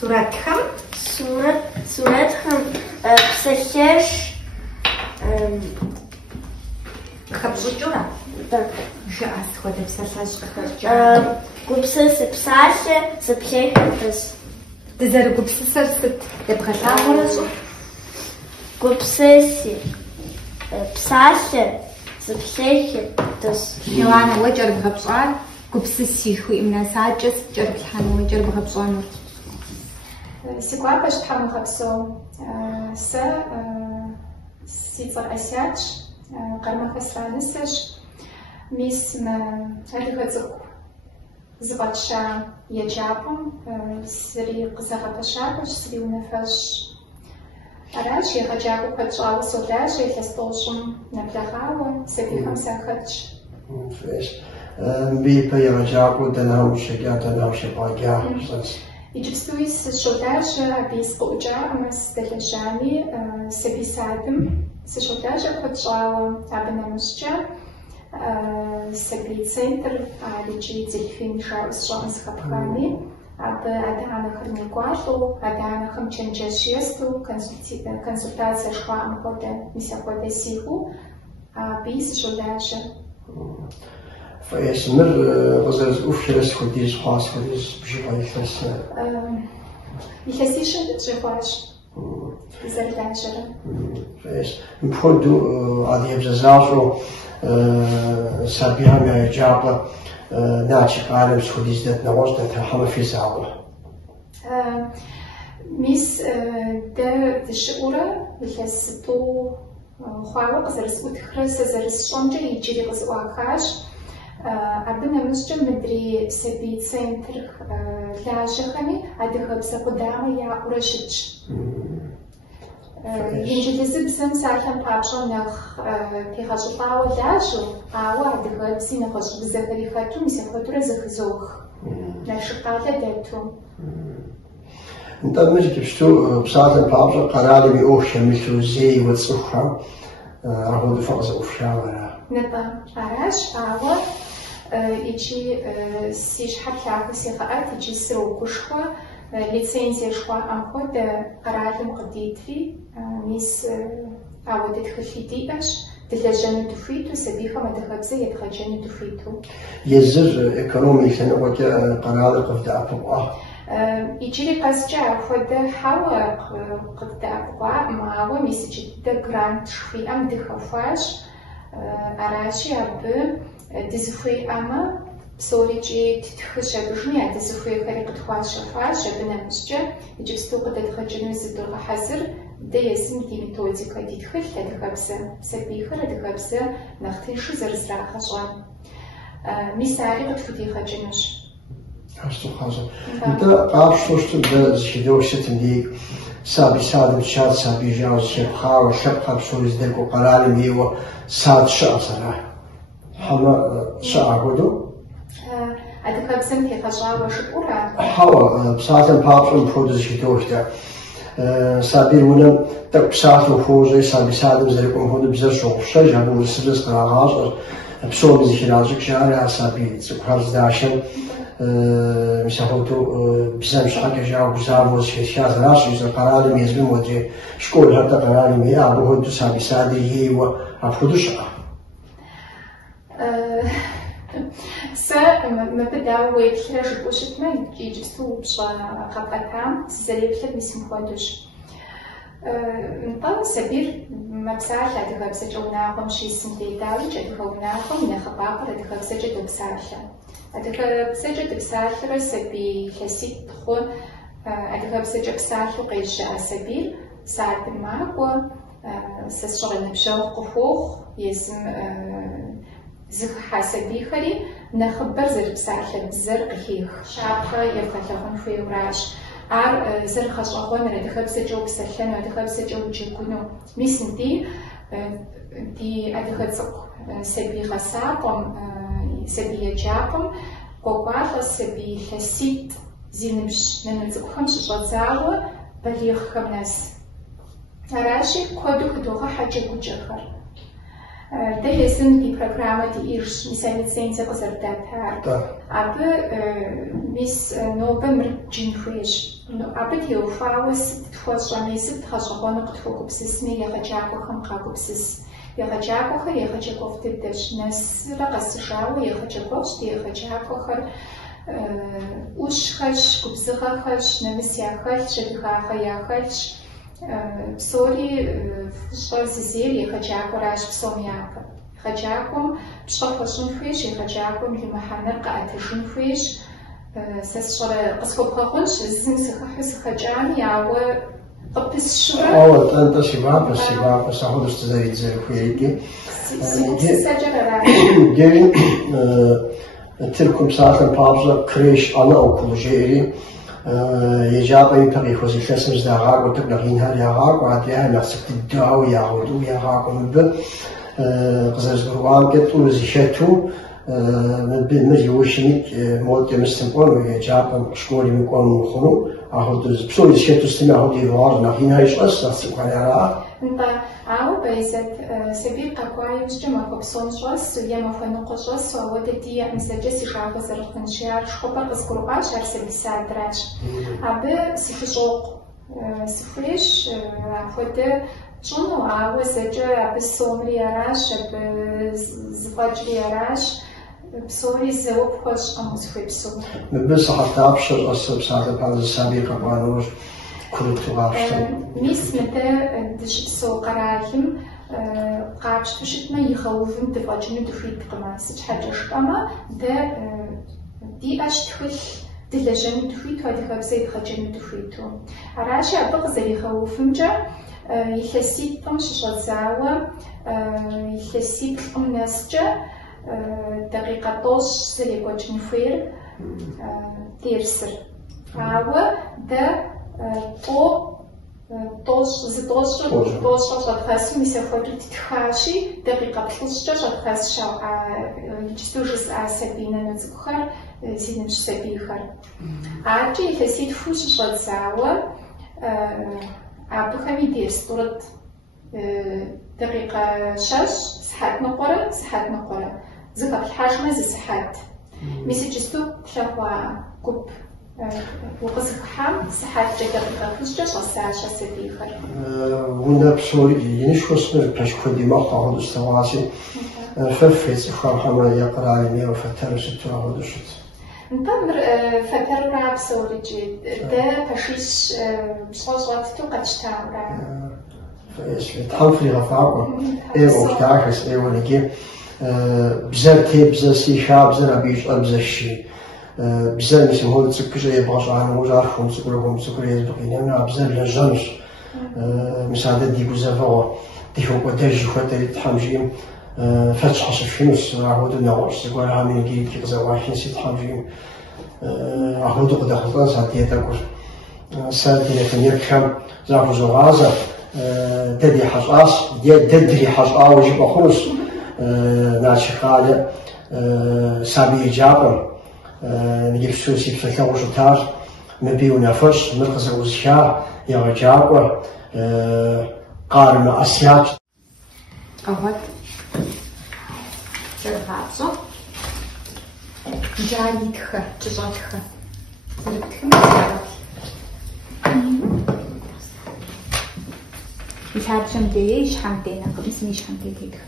صورتهم بسشش خبزوجورا да. شو أستخدم بسشش قبسس بساشة سبشيك بس تزار قبسس تبغى تعمل قبسس بساشة سبشيك بس شو أنا وجر بغبصان قبسس يخوي من ساجس جرب الحان وجر بغبصان سيقوار باش تحمل خبصو سيصر أسياتش قرما خسرانسش ميس ما هذه خزق زبطشا يجابم سري قزغة بشاكش سري ونفش أراش يخجاكو خدشاو سوداش يخستوشم نبلغاو سبي خمسة خدش فيش بي يرجاكو دناو شجاع دناو شباقيا يجبستويس شوداش بيس قوجا مس دلجاني سبي سادم سشوداش خدشاو أبنا مسجا سبي центр لجي تلفين شاوس شانس خبخاني أدانا خرمي قواشو أدانا خم چنجشيستو консультация шла амходе мисякоде сиху بيس شوداش فيسمر غزاز أوفشرس خديش خاص خديش بشي خايفس يخسيش تجواش زرداشرة فيس مفردو عادي بزازو سابيها ما جابا ناتش قالب خديش دات نواش دات حما في ساقو ميس ده تشعورة يخسطو خواهو قزرس وتخرس زرس شونجا يجري قزو آخاش أبنا مسجد مدري سبي центр لاجخمي أدخل بسقدامي يا أورشتش ينجد زبسن ساكن بابشون نخ في خشطاو لاجو أو أدخل بسين خش بزفري خاتو مسافة رزخزوخ نشطالة دتو انت مش كبشتو بساعة بابشون قراري بيوفشا مثل زي وتصفها راهو دفعز أوفشا نبا أراش أو إيجي سيش حتى سيخاءات إيجي سرو كشخة ليسنسيا شخة أمخد قرارهم قديتري ميس أو تدخل ديباش تلجان دفيتو سبيخة ما دخلت يدخلجان دفيتو يزر إيكونومي سنوات قرار قفد أبقى إيجي قصجا خد حوا قفد أبقى معاوة ميس جدا جرانت شخي أم دخفاش أراشي أب دزخوي أما سوريجي تتخش بجميع دزخوي خريقة خواش شفاش أبنا مسجا يجب ستوقة تدخل زدوغ حزر ده يسم دي ميتوديكا ديتخل لدخبسة سبيخة لدخبسة نختيش زرزرا خشوان مثالي قد فديخة جنوش هاشتو خازو انت قاف شوشتو ده زشيدو ستن ديك سابي سادم شاد سابي جاوز شبخا وشبخا بشوريز ديكو قراري ميوة ساد شاء صراحة حما شاء هدو أدخل بسم في خشوة وشبورة حوا بساعة بابشون بفوز زشيدوش ده سابي ونا تك بساعة وفوزي سابي سادم زيكم هدو بزر شوخشا جابو السبز قراغاز بسوم زشيرازك شارع سابي تسكرز داشن مسافوتو بزاف شحال جاو بزاف وشيشات راس يزر قرار ميزبم ودي شكون هذا قرار مي ابو هدو سابي سادي هي وافودش ما بداو ويبشرش بوشت ما يجسو بش قطعتام زريب لك مسم خودش نطلع سبير مبساش أدخل بسجونا هم شيء سنديتاوي أدخلنا هم نخباق أدخل بسجد بساشة أدخل بسجد بساشة سبي حسيت خو أدخل بسجد بساشة قيش سبير ساعة معك سشغل نبشو قفوخ يسم زخ حسبي خري نخبر زر بساشة بزر قهيخ شعبها يفتحون في وراش عار زر خشقون ردخل بسجو بسلحن ودخل بسجو جيكونو ميسن دي أدخل سبي غساقم سبي يجاقم قوقاق سبي حسيت زينبش ننزقهم شجزاوة بليخ كمناس راشي كودو كدوغا حاجة بوجهر ده هسن دي برنامج دي إيرش مثلا زين قزردتها أبى مس نوبمبر جنفريش أبى تيوفاوس تفوز رميسة تخشبان قطفو بسسمي يخجعكو خم قاكو بسس يخجعكو خر يخجعكو فتدش ناس رقص شاو يخجعكوش يخجعكو خر وش خش كبزخ خش نمس يخش شدخا خيخش بصوري شغل سيزير يخجعكو راش بصوم ياكل يخجعكم بشغل فيش يخجعكم لمحنر قاعدتشون فيش سسشر قصكو بخونش زين سخح سخجعني أو قبس شباب أول أنت شباب بس أخذ استزايد زي خوياكي جيرين تلكم ساعة بابزا كريش أنا أو كل جيري يجاب أي طريق وزي فاسم زداغاق وتبلغين هاري هاغاق وعديها نفسك تدعو يعودو يهاغاق ومبل قزاز بروان كتو وزي شاتو من بين مجي وشنيك موت مستنقون ويجاب شكوري مكون مخونو أخذ بسوري شاتو استمع أخذ يروار نغين هايش أس نفسك وعيارا أو بيزت سبيل قاقواي وجمع كبسون شوس ويما فنوق شوس وودتي مسجس شعب زرقن شعر شخبر أذكرقا شعر سبيسات دراش أبي سفشوق سفريش أخذ شنو أو سجى أبي سومري أراش أبي زفاجري أراش بسوري زوب خوش أمس في بسوري بس حتى أبشر أصل ساعة بعد السابقة بانوش ميس متى دش بسوق راهم قاعدش تشت ما يخوفن تفاجئن تفيد قماس حاجة شقما ده دي أشتفل دلجن تفيد هذه خبزة خجن تفيدو عراشي أبغى زي يخوفن جا يحسيت طمش شزاوة يحسيت الناس جا دقيقة توش سري قوتش نفير تيرسر عاوة ده توش شخص مسافر تتخاشي دقيقة بلوش شخص شاو يجستوجس عصبينا نزخر زينش سبيخر عاجي يحسيت فوش شخصاوة عبخمي ديستورت دقيقة شاش سحات نقرة زغب الحاجمة زي سحات مسجستو تلاقوا كوب وقصك حام سحات دقيقة فوش شخصا شخصيخر ونا بسوري ينش وصل بشكل دماغ تعود استواسي ففيت خارحما يقرأ لي وفتر ستة عود شت نتمر فتر راب سوري جد ده بشيش بصوصات توقعش تعورا فإيش تحنفلي غفاقم وفتاكس ولكن بزرتي بزرسي شاب بزر أبيش أبزرشي بزر مسموه تسكش يبغاش عن وجارهم تسكرهم تسكر يزبقين أنا بزر لجنش مساعدة دي بزافوا تيفوق تاجي خواتي تحمجيم فتح حصل فينوس عهود النغوش تقول عامين كي زواحين سيد حمجيم عهود قد خلطان ساعتين تاكل ساعتين كنير كم زافو زغازة تدي حصاص تدري حصاص وجب أخوص ناشي خالة سابي جابر نجيب سوسي بسلطة وشتار مبيو نفس مركز وزشار يغجاقوا قارن أسيات أهوت زرغاتو جاليتخ جزاتخ زرتخ مش عارفة مديش حمدينا قبل اسميش حمديتخ